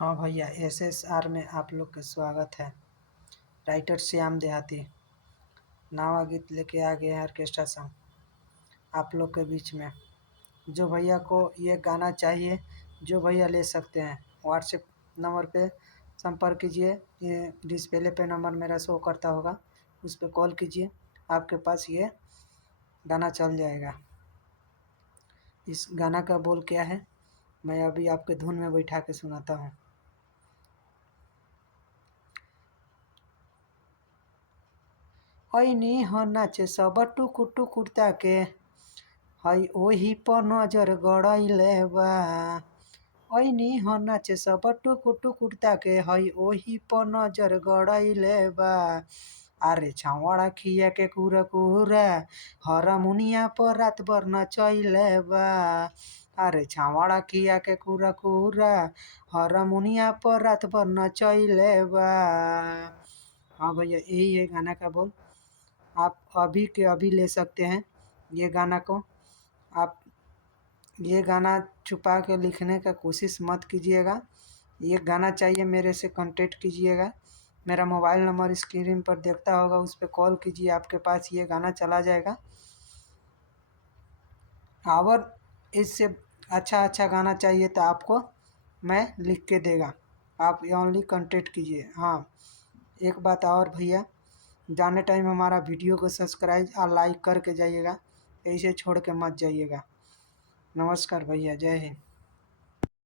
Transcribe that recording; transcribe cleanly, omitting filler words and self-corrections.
हाँ भैया, SSR में आप लोग का स्वागत है। राइटर श्याम देहाती नवा गीत लेके आ गए हैं ऑर्केस्ट्रा सॉन्ग आप लोग के बीच में। जो भैया को ये गाना चाहिए, जो भैया ले सकते हैं, व्हाट्सएप नंबर पे संपर्क कीजिए। ये डिस्प्ले पे नंबर मेरा शो करता होगा, उस पर कॉल कीजिए, आपके पास ये गाना चल जाएगा। इस गाना का बोल क्या है, मैं अभी आपके धुन में बैठा के सुनाता हूँ। ऐनी ह नाचे सब टुकुर टुकुर ताके, है ओही पर नजर गड़ैले बा। ऐनी ह नाचे सब टुकुर टुकुर ताके, है ओही पर नजर गड़ैले बा। अरे छावड़ा खिया के कुरा कुरा, हरमुनिया पर रात भर नचैले बा। अरे छावड़ा खिया के कुरा कुरा, हरमुनिया पर रात भर नचैले बा। हाँ भैया, यही है गाना का बोल। आप अभी के अभी ले सकते हैं ये गाना को। आप ये गाना छुपा के लिखने का कोशिश मत कीजिएगा। ये गाना चाहिए मेरे से कांटेक्ट कीजिएगा। मेरा मोबाइल नंबर स्क्रीन पर देखता होगा, उस पर कॉल कीजिए, आपके पास ये गाना चला जाएगा। और इससे अच्छा गाना चाहिए तो आपको मैं लिख के देगा, आप ओनली कांटेक्ट कीजिए। हाँ, एक बात और भैया, जाने टाइम हमारा वीडियो को सब्सक्राइब और लाइक करके जाइएगा, ऐसे छोड़ के मत जाइएगा। नमस्कार भैया, जय हिंद।